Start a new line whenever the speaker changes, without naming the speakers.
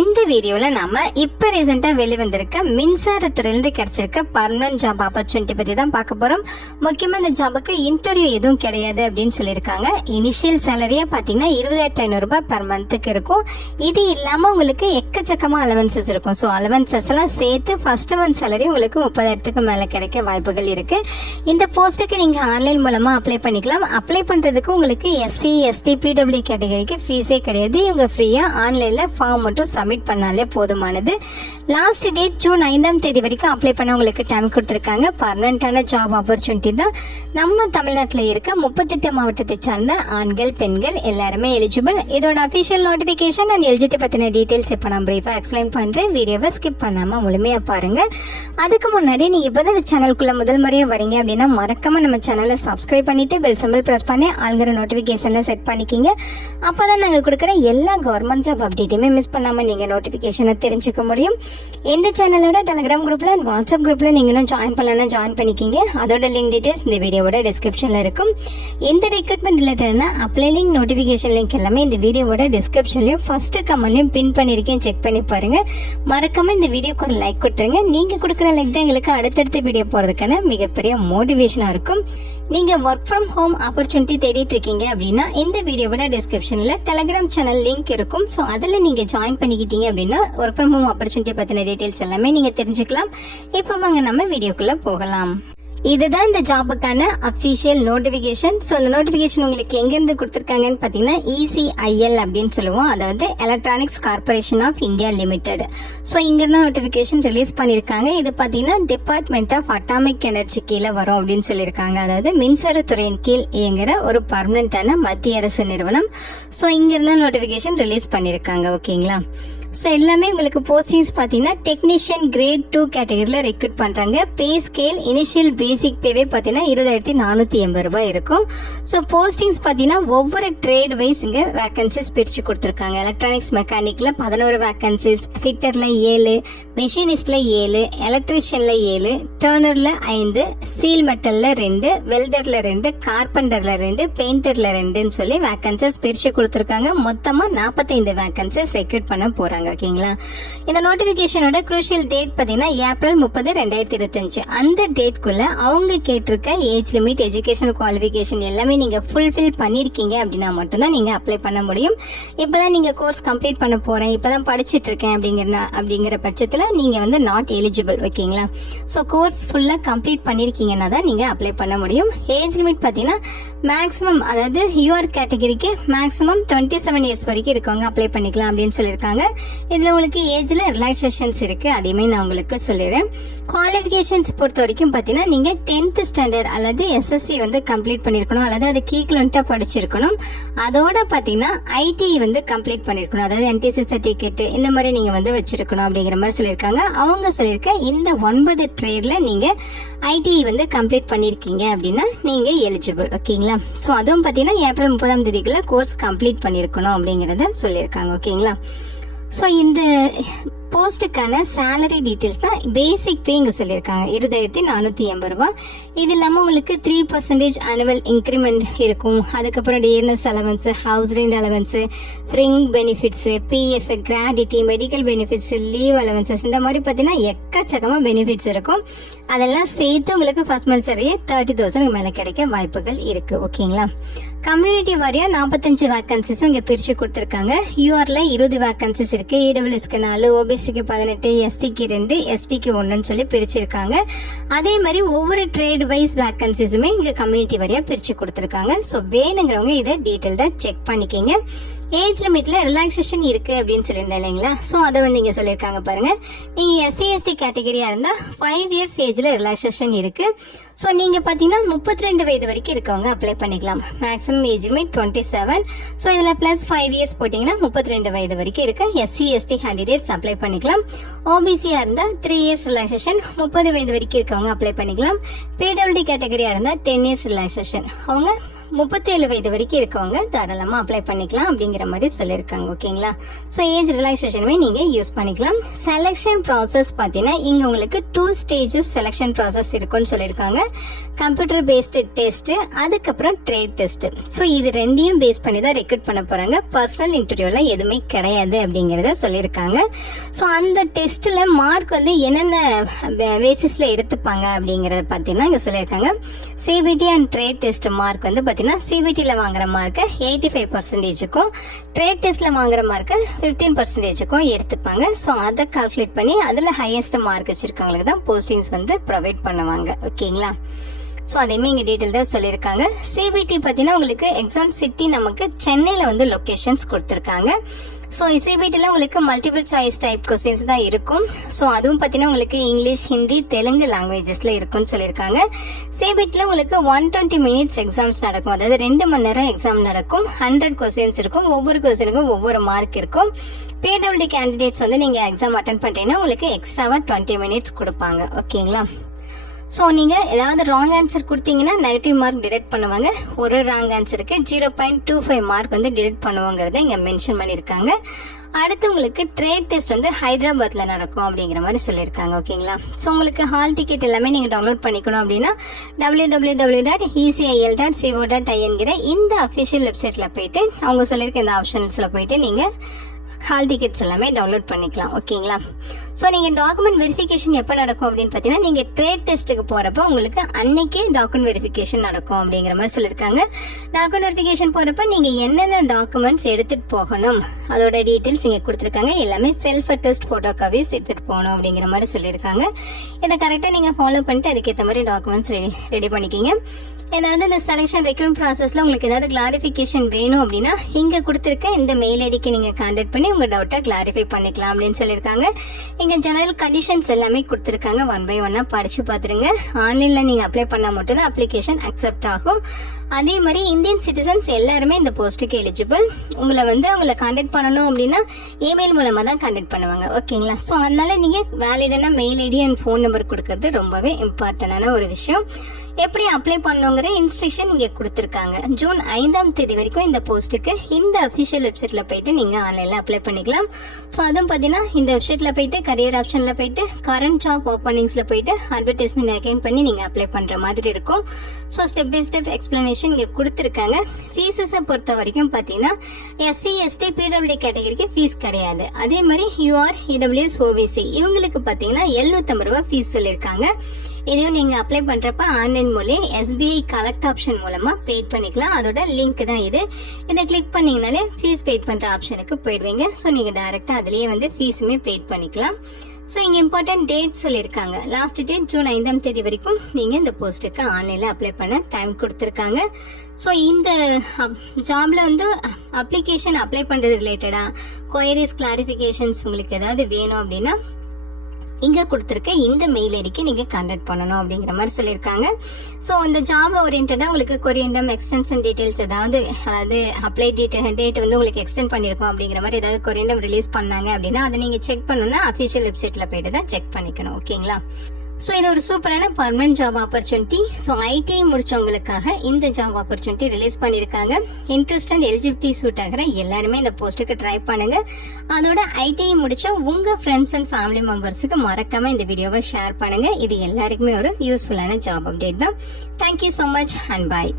இந்த வீடியோவில் நாம இப்போ ரீசெண்டாக வெளிவந்திருக்க மின்சாரத்துறையிலேருந்து கிடைச்சிருக்க பர்மனன்ட் ஜாப் ஆப்பர்ச்சுனிட்டி பற்றி தான் பார்க்க போகிறோம் முக்கியமாக இந்த ஜாபுக்கு இன்டர்வியூ எதுவும் கிடையாது அப்படின்னு சொல்லியிருக்காங்க. இனிஷியல் சேலரியாக பார்த்தீங்கன்னா இருபதாயிரத்தி ஐநூறுரூபா பர் மந்த்துக்கு இருக்கும். இது இல்லாமல் உங்களுக்கு எக்கச்சக்கமாக அலவன்சஸ் இருக்கும். ஸோ அலவன்சஸ் எல்லாம் சேர்த்து ஃபர்ஸ்ட் மந்த் சேலரி உங்களுக்கு முப்பதாயிரத்துக்கு மேலே கிடைக்க வாய்ப்புகள் இருக்குது இந்த போஸ்ட்டுக்கு நீங்கள் ஆன்லைன் மூலமாக அப்ளை பண்ணிக்கலாம். அப்ளை பண்ணுறதுக்கு உங்களுக்கு எஸ்சி எஸ்டி பிடபிள்யூ கேட்டகரிக்கு ஃபீஸே கிடையாது. இவங்க ஃப்ரீயாக ஆன்லைனில் ஃபார்ம் மட்டும் சப்மிட் பண்ணாலே போதுமானது. லாஸ்ட் டேட் ஜூன் ஐந்தாம் தேதி வரைக்கும் அப்ளை பண்ண உங்களுக்கு டைம் கொடுத்துருக்காங்க. பர்மனண்ட்டான ஜாப் ஆப்பர்ச்சுனிட்டி தான். நம்ம தமிழ்நாட்டில் இருக்க முப்பத்தெட்டு மாவட்டத்தை சார்ந்த ஆண்கள் பெண்கள் எல்லாருமே எலிஜிபிள் இதோட அஃபிஷியல் நோட்டிஃபிகேஷன் அண்ட் எலிஜிட்டி பற்றின டீட்டெயில்ஸ் இப்போ நான் ப்ரீஃபாக எக்ஸ்பிளைன் பண்ணுறேன் வீடியோவை ஸ்கிப் பண்ணாமல் முழுமையாக பாருங்கள் அதுக்கு முன்னாடி நீங்கள் இப்போ தான் இந்த சேனலுக்குள்ளே முதல் முறையாக வரீங்க அப்படின்னா மறக்காமல் நம்ம சேனலை சப்ஸ்கிரைப் பண்ணிவிட்டு பெல் சிம்பிள் ப்ரெஸ் பண்ணி ஆளுங்கிற நோட்டிஃபிகேஷனில் செட் பண்ணிக்கிங்க. அப்போ தான் நாங்கள் கொடுக்குற எல்லா கவர்மெண்ட் ஜாப் அப்டேட்டையுமே மிஸ் பண்ணாமல் நீங்கள் நோட்டிஃபிகேஷனை தெரிஞ்சுக்க முடியும். இந்த சேனலோட டெலிகிராம் குரூப்பில் அண்ட் வாட்ஸ்அப் குரூப்பில் நீங்கள் இன்னும் ஜாயின் பண்ணலன்னா ஜாயின் பண்ணிக்கிங்க. அதோட லிங்க் டீட்டெயில்ஸ் இந்த வீடியோவோட டிஸ்கிரிப்ஷனில் இருக்கும். எந்த ரெக்ரூட்மெண்ட் ரிலேட்டட்னா அப்ளை லிங்க் நோட்டிஃபிகேஷன் லிங்க் எல்லாமே இந்த வீடியோவோட டிஸ்கிரிப்ஷன்லையும் ஃபஸ்ட்டு கமெண்ட்லையும் பின் பண்ணியிருக்கேன் செக் பண்ணி பாருங்கள் மறக்காமல் இந்த வீடியோக்கு ஒரு லைக் கொடுத்துருங்க. நீங்கள் கொடுக்குற லைக் தான் எங்களுக்கு அடுத்தடுத்த வீடியோ போகிறதுக்கான மிகப்பெரிய மோட்டிவேஷனாக இருக்கும். நீங்க ஒர்க் ஃப்ரம் ஹோம் ஆப்பர்ச்சுனிட்டி தேடிட்டு இருக்கீங்க அப்படின்னா இந்த வீடியோவோட டிஸ்கிரிப்ஷன்ல டெலிகிராம் சேனல் லிங்க் இருக்கும். ஸோ அதில் நீங்க ஜாயின் பண்ணிக்கிட்டீங்க அப்படின்னா ஒர்க் ஃப்ரம் ஹோம் ஆப்பர்ச்சுனிட்டி பத்தின டீடைல்ஸ் எல்லாமே நீங்க தெரிஞ்சுக்கலாம். இப்போ வாங்க நம்ம வீடியோக்குள்ள போகலாம். இதுதான் இந்த ஜாபுக்கான அஃபிஷியல் நோட்டிஃபிகேஷன் ஸோ அந்த நோட்டிஃபிகேஷன் உங்களுக்கு எங்கேருந்து கொடுத்துருக்காங்கன்னு பார்த்தீங்கன்னா இசிஐஎல் அப்படின்னு சொல்லுவோம். அதாவது electronics corporation of India limited so இங்கிருந்து நோட்டிஃபிகேஷன் ரிலீஸ் பண்ணியிருக்காங்க. இது பார்த்தீங்கன்னா டிபார்ட்மெண்ட் ஆஃப் அட்டாமிக் எனர்ஜி கீழே வரும் அப்படின்னு சொல்லியிருக்காங்க. அதாவது மின்சாரத்துறையின் கீழ் இயங்குற ஒரு பர்மனண்டான மத்திய அரசு நிறுவனம். ஸோ இங்கிருந்து நோட்டிஃபிகேஷன் ரிலீஸ் பண்ணியிருக்காங்க. ஓகேங்களா ஸோ எல்லாமே உங்களுக்கு போஸ்டிங்ஸ் பார்த்தீங்கன்னா டெக்னீஷியன் கிரேட் டூ கேட்டகரியில் ரெக்ரூட் பண்ணுறாங்க பே ஸ்கேல் இனிஷியல் பேசிக் பேவே பார்த்தீங்கன்னா இருபதாயிரத்தி நானூற்றி எண்பது ரூபாய் இருக்கும். ஸோ போஸ்டிங்ஸ் பார்த்தீங்கன்னா ஒவ்வொரு ட்ரேட் வைஸ் இங்கே வேக்கன்சிஸ் பிரித்து கொடுத்துருக்காங்க. எலக்ட்ரானிக்ஸ் மெக்கானிக்கில் பதினோரு வேக்கன்சிஸ் ஃபிட்டரில் ஏழு மெஷினிஸ்டில் ஏழு எலக்ட்ரிஷியனில் ஏழு டேர்னரில் ஐந்து சீல் மெட்டலில் ரெண்டு வெல்டரில் ரெண்டு கார்பெண்டரில் ரெண்டு பெயிண்டரில் ரெண்டுன்னு சொல்லி வேக்கன்சிஸ் பிரித்து கொடுத்துருக்காங்க. மொத்தமாக நாற்பத்தைந்து வேக்கன்சிஸ் ரெக்ரூட் பண்ண போகிறாங்க ஓகேங்களா? இந்த நோட்டிஃபிகேஷனோட குரூஷியல் டேட் பார்த்தீங்கன்னா ஏப்ரல் முப்பது ரெண்டாயிரத்தி இருபத்தஞ்சு. அந்த டேட்குள்ளே அவங்க கேட்டிருக்க ஏஜ் லிமிட் எஜுகேஷனல் குவாலிஃபிகேஷன் எல்லாமே நீங்கள் ஃபுல்ஃபில் பண்ணியிருக்கீங்க அப்படின்னா மட்டும்தான் நீங்கள் அப்ளை பண்ண முடியும். இப்போ தான் நீங்கள் கோர்ஸ் கம்ப்ளீட் பண்ண போகிறேன் இப்போ தான் படிச்சுட்ருக்கேன் அப்படிங்கிற அப்படிங்கிற பட்சத்தில் நீங்கள் வந்து நாட் எலிஜிபிள் ஓகேங்களா? ஸோ கோர்ஸ் ஃபுல்லாக கம்ப்ளீட் பண்ணியிருக்கீங்கன்னா தான் நீங்கள் அப்ளை பண்ண முடியும். ஏஜ் லிமிட் பார்த்தீங்கன்னா மேக்ஸிமம் அதாவது யூஆர் கேட்டகரிக்கு மேக்ஸிமம் டுவெண்ட்டி செவன் இயர்ஸ் வரைக்கும் இருக்கவங்க அப்ளை பண்ணிக்கலாம் அப்படின்னு சொல்லியிருக்காங்க. இதில் உங்களுக்கு ஏஜில் ரிலாக்ஸேஷன்ஸ் இருக்குது அதையுமே நான் உங்களுக்கு சொல்லிடுறேன். குவாலிஃபிகேஷன்ஸ் பொறுத்த வரைக்கும் பார்த்தீங்கன்னா நீங்கள் டென்த்து ஸ்டாண்டர்ட் அல்லது எஸ்எஸ்சி வந்து கம்ப்ளீட் பண்ணியிருக்கணும் அல்லது அது கீக்லன்ட்டாக படிச்சிருக்கணும். அதோட பார்த்தீங்கன்னா ஐடி வந்து கம்ப்ளீட் பண்ணியிருக்கணும் அதாவது என்டிசி சர்டிஃபிகேட் இந்த மாதிரி நீங்கள் வந்து வச்சுருக்கணும் அப்படிங்கிற மாதிரி சொல்லியிருக்காங்க. அவங்க சொல்லியிருக்க இந்த ஒன்பது ட்ரேடில் நீங்கள் ஐடிஐ வந்து கம்ப்ளீட் பண்ணியிருக்கீங்க அப்படின்னா நீங்கள் எலிஜிபிள் ஓகேங்களா? ஸோ அதுவும் பார்த்தீங்கன்னா ஏப்ரல் முப்பதாம் தேதிக்குள்ள கோர்ஸ் கம்ப்ளீட் பண்ணியிருக்கணும் அப்படிங்கிறத சொல்லியிருக்காங்க. ஓகேங்களா? ஸோ இந்த போஸ்ட்டுக்கான சேலரி டீட்டெயில்ஸ் தான் பேசிக் பே இங்கே சொல்லியிருக்காங்க. இருபதாயிரத்தி நானூற்றி எண்பது ரூபா. இது இல்லாமல் உங்களுக்கு த்ரீ பர்சன்டேஜ் ஆனுவல் இன்க்ரிமெண்ட் இருக்கும். அதுக்கப்புறம் D N S allowance house rent allowance fringe benefits PF gratuity medical benefits leave allowances இந்த மாதிரி பார்த்தீங்கன்னா எக்கச்சக்கமாக பெனிஃபிட்ஸ் இருக்கும். அதெல்லாம் சேர்த்து உங்களுக்கு ஃபர்ஸ்ட் மந்த் சரியே தேர்ட்டி தௌசண்ட் மேலே கிடைக்க வாய்ப்புகள் இருக்குது ஓகேங்களா கம்யூனிட்டி வாரியாக நாற்பத்தஞ்சு வேக்கன்சிஸும் இங்கே பிரித்து கொடுத்துருக்காங்க. யூஆரில் இருபது வேக்கன்சிஸ் இருக்குது இடபிள்யூஎஸ்க்கு நாலு ஓபிசிக்கு பதினெட்டு எஸ்டிக்கு ரெண்டு எஸ்டிக்கு ஒன்றுன்னு சொல்லி பிரிச்சிருக்காங்க. அதே மாதிரி ஒவ்வொரு ட்ரேட் வைஸ் வேக்கன்சிஸுமே இங்கே கம்யூனிட்டி வாரியாக பிரித்து கொடுத்துருக்காங்க. ஸோ வேணுங்கிறவங்க இதை டீட்டெயில்டாக செக் பண்ணிக்கிங்க. ஏஜ் லிமிட்ல ரிலாக்ஸேஷன் இருக்கு அப்படின்னு சொல்லியிருந்தேன் இல்லைங்களா? ஸோ அதை வந்து இங்கே சொல்லியிருக்காங்க பாருங்க. நீங்கள் எஸ்சி எஸ்டி கேட்டகரியாக இருந்தால் ஃபைவ் இயர்ஸ் ஏஜில் ரிலாக்ஸேஷன் இருக்கு. ஸோ நீங்கள் பார்த்தீங்கன்னா முப்பத்தி ரெண்டு வயது வரைக்கும் இருக்கவங்க அப்ளை பண்ணிக்கலாம். Maximum age limit twenty seven so இதில் ப்ளஸ் ஃபைவ் இயர்ஸ் போட்டிங்கன்னா முப்பத்தி ரெண்டு வயது வரைக்கும் இருக்க. எஸ்சி எஸ்டி கேண்டிடேட்ஸ் அப்ளை பண்ணிக்கலாம். ஓபிசியாக இருந்தால் த்ரீ இயர்ஸ் ரிலாக்ஸேஷன் முப்பது வயது வரைக்கும் இருக்கவங்க அப்ளை பண்ணிக்கலாம். பிடபிள்யூடி கேட்டகரியாக இருந்தால் டென் இயர்ஸ் ரிலாக்ஸேஷன் அவங்க முப்பத்தேழு வயது வரைக்கும் இருக்கவங்க தாராளமாக அப்ளை பண்ணிக்கலாம் அப்படிங்கிற மாதிரி சொல்லியிருக்காங்க ஓகேங்களா? ஸோ ஏஜ் ரிலாக்ஸேஷனுமே நீங்கள் யூஸ் பண்ணிக்கலாம். செலெக்ஷன் ப்ராசஸ் பார்த்தீங்கன்னா இங்கே உங்களுக்கு டூ ஸ்டேஜஸ் செலெக்ஷன் ப்ராசஸ் இருக்குன்னு சொல்லியிருக்காங்க. கம்ப்யூட்டர் பேஸ்டு டெஸ்ட்டு அதுக்கப்புறம் ட்ரேட் டெஸ்ட்டு ஸோ இது ரெண்டையும் பேஸ் பண்ணி தான் ரெக்ரூட் பண்ண போகிறாங்க பர்சனல் இன்டர்வியூலாம் எதுவுமே கிடையாது அப்படிங்கிறத சொல்லியிருக்காங்க. ஸோ அந்த டெஸ்ட்டில் மார்க் வந்து என்னென்ன பேசிஸில் எடுத்துப்பாங்க அப்படிங்கிறத பார்த்தீங்கன்னா இங்கே சொல்லியிருக்காங்க. CBT and trade test mark வந்து பார்த்தீங்கன்னா சிபிடியில் வாங்குற மார்க்கு எயிட்டி ஃபைவ் பர்சன்டேஜுக்கும் ட்ரேட் டெஸ்ட்டில் வாங்குற மார்க்கு ஃபிஃப்டீன் பர்சன்டேஜுக்கும் எடுத்துப்பாங்க. ஸோ அதை கால்குலேட் பண்ணி அதில் ஹையஸ்ட் மார்க் வச்சுருக்கவங்களுக்கு தான் போஸ்டிங்ஸ் வந்து ப்ரொவைட் பண்ணுவாங்க. ஓகேங்களா ஸோ அதையுமே இங்கே டீட்டெயில் தான் சொல்லியிருக்காங்க. சிபிடி பார்த்தீங்கன்னா உங்களுக்கு எக்ஸாம் சிட்டி நமக்கு சென்னையில் வந்து லொக்கேஷன்ஸ் கொடுத்துருக்காங்க. ஸோ சிபிடியில் உங்களுக்கு மல்டிபிள் சாய்ஸ் டைப் கொஸ்டின்ஸ் தான் இருக்கும். ஸோ அதுவும் பார்த்தீங்கன்னா உங்களுக்கு இங்கிலீஷ் ஹிந்தி தெலுங்கு லாங்குவேஜஸில் இருக்கும்னு சொல்லியிருக்காங்க. சிபிடியில் உங்களுக்கு ஒன் டுவெண்ட்டி மினிட்ஸ் எக்ஸாம்ஸ் நடக்கும். அதாவது ரெண்டு மணி நேரம் எக்ஸாம் நடக்கும். ஹண்ட்ரட் கொஸ்டின்ஸ் இருக்கும். ஒவ்வொரு கொஸ்டினுக்கும் ஒவ்வொரு மார்க் இருக்கும். பிடபிள்யூ கேண்டிடேட்ஸ் வந்து நீங்கள் எக்ஸாம் அட்டன் பண்ணுறீங்கன்னா உங்களுக்கு எக்ஸ்ட்ராவாக டுவெண்ட்டி மினிட்ஸ் கொடுப்பாங்க. ஓகேங்களா ஸோ நீங்கள் ஏதாவது ராங் ஆன்சர் கொடுத்தீங்கன்னா நெகட்டிவ் மார்க் டிடெக்ட் பண்ணுவாங்க. ஒரு wrong ஆன்சருக்கு zero point two five mark வந்து டிடெக்ட் பண்ணுவாங்கிறத இங்கே மென்ஷன் பண்ணியிருக்காங்க. அடுத்தவங்களுக்கு ட்ரேட் டெஸ்ட் வந்து ஹைதராபாத்தில் நடக்கும் அப்படிங்கிற மாதிரி சொல்லியிருக்காங்க ஓகேங்களா? ஸோ உங்களுக்கு ஹால் டிக்கெட் எல்லாமே நீங்கள் டவுன்லோட் பண்ணிக்கணும் அப்படின்னா W W W dot ECIL dot CO dot ஐஎன்கிற இந்த அஃபிஷியல் வெப்சைட்டில் போயிட்டு அவங்க சொல்லியிருக்க இந்த ஆப்ஷன்ஸில் போயிட்டு நீங்கள் ஹால் டிக்கெட்ஸ் எல்லாமே டவுன்லோட் பண்ணிக்கலாம் ஓகேங்களா? ஸோ நீங்கள் டாக்குமெண்ட் வெரிஃபிகேஷன் எப்போ நடக்கும் அப்படின்னு பார்த்தீங்கன்னா நீங்கள் ட்ரேட் டெஸ்ட்டுக்கு போகிறப்ப உங்களுக்கு அன்னைக்கே டாக்குமெண்ட் வெரிஃபிகேஷன் நடக்கும் அப்படிங்கிற மாதிரி சொல்லியிருக்காங்க. டாக்குமெண்ட் வெரிஃபிகேஷன் போகிறப்ப நீங்கள் என்னென்ன டாக்குமெண்ட்ஸ் எடுத்துகிட்டு போகணும் அதோட டீட்டெயில்ஸ் இங்கே கொடுத்துருக்காங்க. எல்லாமே செல்ஃப் அட்டஸ்ட் ஃபோட்டோ காப்பீஸ் எடுத்துகிட்டு போகணும் அப்படிங்கிற மாதிரி சொல்லியிருக்காங்க. இதை கரெக்டாக நீங்கள் ஃபாலோ பண்ணிட்டு அதுக்கேற்ற மாதிரி டாக்குமெண்ட்ஸ் ரெடி ரெடி பண்ணிக்கிங்க. ஏதாவது இந்த செலெக்ஷன் ரெக்ரூட் ப்ராசஸில் உங்களுக்கு ஏதாவது கிளாரிஃபிகேஷன் வேணும் அப்படின்னா இங்கே கொடுத்துருக்க இந்த மெயில் ஐடிக்கு நீங்கள் கான்டாக்ட் பண்ணி உங்கள் டவுட்டை கிளாரிஃபை பண்ணிக்கலாம் அப்படின்னு சொல்லியிருக்காங்க. இங்கே ஜெனரல் கண்டிஷன்ஸ் எல்லாமே கொடுத்துருக்காங்க. ஒன் பை ஒன்னாக படித்து பார்த்துருங்க. ஆன்லைனில் நீங்கள் அப்ளை பண்ணால் மட்டும்தான் அப்ளிகேஷன் அக்செப்ட் ஆகும். அதே மாதிரி இந்தியன் சிட்டிசன்ஸ் எல்லாருமே இந்த போஸ்ட்டுக்கு எலிஜிபிள் உங்களை வந்து உங்களை கான்டாக்ட் பண்ணணும் அப்படின்னா இமெயில் மூலமாக தான் கான்டாக்ட் பண்ணுவாங்க. ஓகேங்களா ஸோ அதனால நீங்கள் வேலிடான mail ID and phone number கொடுக்கறது ரொம்பவே இம்பார்ட்டண்டான ஒரு விஷயம். எப்படி அப்ளை பண்ணுங்கிற இன்ஸ்ட்ரக்ஷன் இங்கே கொடுத்துருக்காங்க. ஜூன் ஐந்தாம் தேதி வரைக்கும் இந்த போஸ்ட்டுக்கு இந்த அஃபிஷியல் வெப்சைட்டில் போயிட்டு நீங்கள் ஆன்லைனில் அப்ளை பண்ணிக்கலாம். ஸோ அதுவும் பார்த்தீங்கன்னா இந்த வெப்சைட்டில் போயிட்டு கரியர் ஆப்ஷனில் போயிட்டு கரண்ட் ஜாப் ஓப்பனிங்ஸில் போயிட்டு அட்வர்டைஸ்மெண்ட் அகைன் பண்ணி நீங்கள் அப்ளை பண்ணுற மாதிரி இருக்கும். So step by step explanation இங்கே கொடுத்துருக்காங்க. ஃபீஸஸை பொறுத்த வரைக்கும் பார்த்தீங்கன்னா எஸ்சி எஸ்டி பிடபிள்யூ கேட்டகரிக்கு ஃபீஸ் கிடையாது. அதே மாதிரி யூஆர் இடபிள்யூஎஸ் ஓபிசி இவங்களுக்கு பார்த்தீங்கன்னா எழுநூத்தம்பது ரூபா ஃபீஸ் சொல்லியிருக்காங்க. இதையும் நீங்கள் அப்ளை பண்ணுறப்ப ஆன்லைன் மூலியம் எஸ்பிஐ கலெக்ட் ஆப்ஷன் மூலமாக பெய்ட் பண்ணிக்கலாம். அதோட லிங்க் தான் இது. இதை கிளிக் பண்ணிங்கனாலே ஃபீஸ் பெய்ட் பண்ணுற ஆப்ஷனுக்கு போயிடுவீங்க. ஸோ நீங்கள் டேரெக்டாக அதுலேயே வந்து ஃபீஸுமே பெய்ட் பண்ணிக்கலாம். ஸோ இங்கே இம்பார்ட்டன்ட் டேட் சொல்லியிருக்காங்க. லாஸ்ட் டேட் ஜூன் ஐந்தாம் தேதி வரைக்கும் நீங்கள் இந்த போஸ்ட்டுக்கு ஆன்லைனில் அப்ளை பண்ண டைம் கொடுத்துருக்காங்க. ஸோ இந்த ஜாபில் வந்து அப்ளிகேஷன் அப்ளை பண்ணுறது ரிலேட்டடாக கொயரிஸ் கிளாரிஃபிகேஷன்ஸ் உங்களுக்கு ஏதாவது வேணும் அப்படின்னா இங்கே கொடுத்துருக்க இந்த மெயில் ஐடிக்கு நீங்கள் கான்டாக்ட் பண்ணணும் அப்படிங்கிற மாதிரி சொல்லியிருக்காங்க. ஸோ இந்த ஜாப் ஓரியன்டாக உங்களுக்கு கொரியண்டம் எக்ஸ்டென்ஷன் டீட்டெயில்ஸ் ஏதாவது அதாவது அப்ளை டீட்டெயில் டேட் வந்து உங்களுக்கு எக்ஸ்டெண்ட் பண்ணியிருக்கோம் அப்படிங்கிற மாதிரி ஏதாவது கொரியண்டம் ரிலீஸ் பண்ணாங்க அப்படின்னா அதை நீங்கள் செக் பண்ணணும்னா அஃபிஷியல் வெப்சைட்டில் போயிட்டு தான் செக் பண்ணிக்கணும் ஓகேங்களா ஸோ இது ஒரு சூப்பரான permanent job opportunity so ITI முடிச்சவங்களுக்காக இந்த ஜாப் ஆப்பர்ச்சுனிட்டி ரிலீஸ் பண்ணியிருக்காங்க. இன்ட்ரெஸ்ட் அண்ட் எலிஜிபிலிட்டி சூட் ஆகிற எல்லாருமே இந்த போஸ்ட்டுக்கு ட்ரை பண்ணுங்க. அதோட ஐடிஐ முடிச்ச உங்கள் ஃப்ரெண்ட்ஸ் அண்ட் ஃபேமிலி மெம்பர்ஸுக்கு மறக்காம இந்த வீடியோவை ஷேர் பண்ணுங்க. இது எல்லாருக்குமே ஒரு யூஸ்ஃபுல்லான ஜாப் அப்டேட் தான். Thank you so much and bye